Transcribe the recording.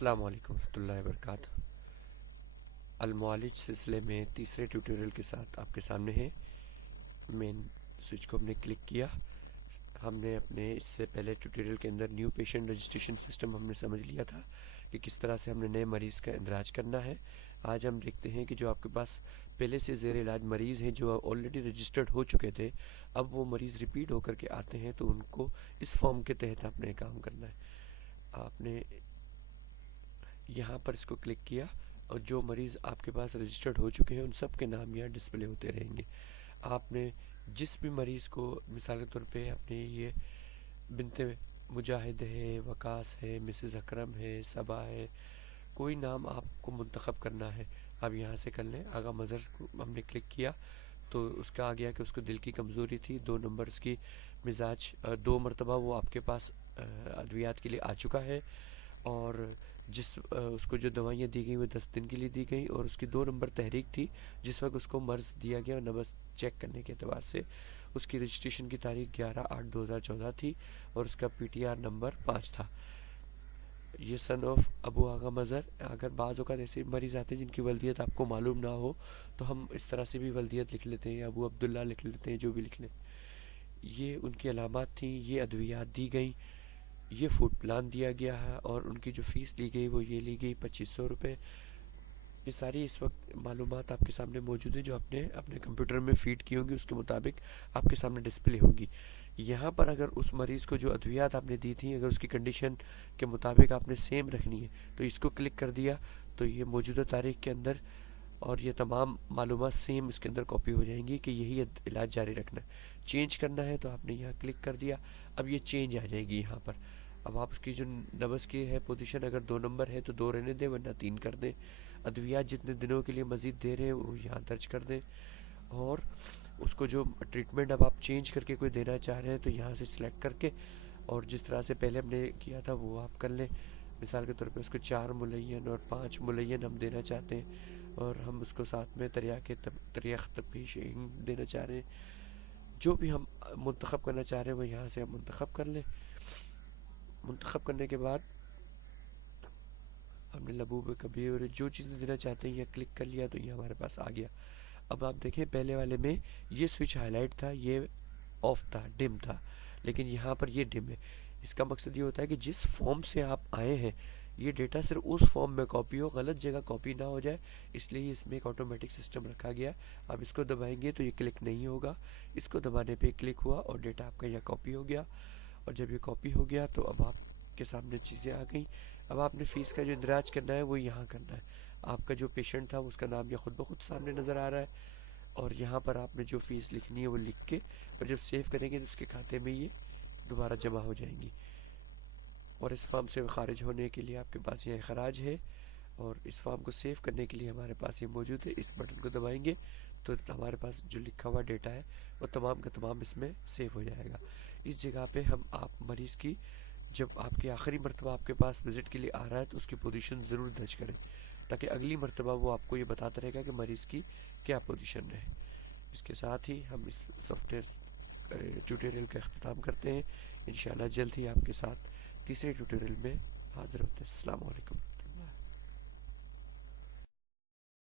السلام علیکم ورحمۃ اللہ وبرکاتہ۔ المعالج سلسلے میں تیسرے ٹیوٹوریل کے ساتھ آپ کے سامنے ہے۔ مین سوئچ کو ہم نے کلک کیا۔ ہم نے اپنے اس سے پہلے ٹیوٹوریل کے اندر نیو پیشنٹ رجسٹریشن سسٹم ہم نے سمجھ لیا تھا کہ کس طرح سے ہم نے نئے مریض کا اندراج کرنا ہے۔ آج ہم دیکھتے ہیں کہ جو آپ کے پاس پہلے سے زیر علاج مریض ہیں جو آلریڈی رجسٹرڈ ہو چکے تھے، اب وہ مریض ریپیٹ ہو کر کے آتے ہیں تو ان کو اس فارم کے تحت آپ نے کام کرنا ہے۔ آپ نے یہاں پر اس کو کلک کیا اور جو مریض آپ کے پاس رجسٹرڈ ہو چکے ہیں ان سب کے نام یہاں ڈسپلے ہوتے رہیں گے۔ آپ نے جس بھی مریض کو، مثال کے طور پہ اپنے یہ بنت مجاہد ہے، وقاص ہے، مسز اکرم ہے، صبا ہے، کوئی نام آپ کو منتخب کرنا ہے آپ یہاں سے کر لیں۔ آغا مظہر کو ہم نے کلک کیا تو اس کا آ گیا کہ اس کو دل کی کمزوری تھی، 2 نمبر اس کی مزاج، 2 مرتبہ وہ آپ کے پاس ادویات کے لیے آ چکا ہے، اور اس کو جو دوائیاں دی گئیں وہ 10 دن کے لیے دی گئیں، اور اس کی 2 نمبر تحریک تھی جس وقت اس کو مرض دیا گیا نبض چیک کرنے کے اعتبار سے۔ اس کی رجسٹریشن کی تاریخ 11/8/2014 تھی اور اس کا PTR نمبر 5 تھا۔ یہ سن آف ابو آغا مظہر۔ اگر بعض اوقات ایسے مریض آتے ہیں جن کی ولدیت آپ کو معلوم نہ ہو تو ہم اس طرح سے بھی ولدیت لکھ لیتے ہیں، ابو عبداللہ لکھ لیتے ہیں، جو بھی لکھ لیں۔ یہ ان کی علامات تھیں، یہ ادویات دی گئیں، یہ فوڈ پلان دیا گیا ہے، اور ان کی جو فیس لی گئی وہ یہ لی گئی 2500 روپے۔ یہ ساری اس وقت معلومات آپ کے سامنے موجود ہیں جو آپ نے اپنے کمپیوٹر میں فیڈ کی ہوں گی، اس کے مطابق آپ کے سامنے ڈسپلے ہوگی۔ یہاں پر اگر اس مریض کو جو ادویات آپ نے دی تھیں اگر اس کی کنڈیشن کے مطابق آپ نے سیم رکھنی ہے تو اس کو کلک کر دیا تو یہ موجودہ تاریخ کے اندر اور یہ تمام معلومات سیم اس کے اندر کاپی ہو جائیں گی کہ یہی علاج جاری رکھنا ہے۔ چینج کرنا ہے تو آپ نے یہاں کلک کر دیا، اب یہ چینج آ جائے گی یہاں پر۔ اب آپ اس کی جو نبض کی ہے پوزیشن، اگر 2 نمبر ہے تو 2 رہنے دیں ورنہ 3 کر دیں۔ ادویات جتنے دنوں کے لیے مزید دے رہے ہیں وہ یہاں درج کر دیں، اور اس کو جو ٹریٹمنٹ اب آپ چینج کر کے کوئی دینا چاہ رہے ہیں تو یہاں سے سلیکٹ کر کے، اور جس طرح سے پہلے ہم نے کیا تھا وہ آپ کر لیں۔ مثال کے طور پہ اس کو 4 ملین اور 5 ملین ہم دینا چاہتے ہیں، اور ہم اس کو ساتھ میں تریاق تفتیش دینا چاہ رہے ہیں۔ جو بھی ہم منتخب کرنا چاہ رہے ہیں وہ یہاں سے ہم منتخب کر لیں۔ منتخب کرنے کے بعد ہم نے لبوب کبیر جو چیزیں دینا چاہتے ہیں یہ کلک کر لیا تو یہ ہمارے پاس آ گیا۔ اب آپ دیکھیں پہلے والے میں یہ سوئچ ہائی لائٹ تھا، یہ آف تھا، ڈم تھا، لیکن یہاں پر یہ ڈم ہے۔ اس کا مقصد یہ ہوتا ہے کہ جس فارم سے آپ آئے ہیں یہ ڈیٹا صرف اس فارم میں کاپی ہو، غلط جگہ کاپی نہ ہو جائے، اس لیے اس میں ایک آٹومیٹک سسٹم رکھا گیا۔ اب اس کو دبائیں گے تو یہ کلک نہیں ہوگا، اس کو دبانے پہ کلک ہوا اور ڈیٹا آپ کا یہاں کاپی ہو گیا، اور جب یہ کاپی ہو گیا تو اب آپ کے سامنے چیزیں آ گئیں۔ اب آپ نے فیس کا جو اندراج کرنا ہے وہ یہاں کرنا ہے۔ آپ کا جو پیشنٹ تھا اس کا نام یہ خود بخود سامنے نظر آ رہا ہے، اور یہاں پر آپ نے جو فیس لکھنی ہے وہ لکھ کے، اور جب سیو کریں گے تو اس کے کھاتے میں یہ دوبارہ جمع ہو جائیں گی، اور اس فارم سے خارج ہونے کے لیے آپ کے پاس یہ خراج ہے، اور اس فارم کو سیو کرنے کے لیے ہمارے پاس یہ موجود ہے۔ اس بٹن کو دبائیں گے تو ہمارے پاس جو لکھا ہوا ڈیٹا ہے وہ تمام کا تمام اس میں سیو ہو جائے گا۔ اس جگہ پہ ہم آپ مریض کی جب آپ کے آخری مرتبہ آپ کے پاس وزٹ کے لیے آ رہا ہے تو اس کی پوزیشن ضرور درج کریں، تاکہ اگلی مرتبہ وہ آپ کو یہ بتاتا رہے گا کہ مریض کی کیا پوزیشن ہے۔ اس کے ساتھ ہی ہم اس سافٹ ویئر ٹیوٹوریل کا اختتام کرتے ہیں۔ انشاءاللہ جلد ہی آپ کے ساتھ تیسرے ٹیوٹوریل میں حاضر ہوتے ہیں۔ السلام علیکم۔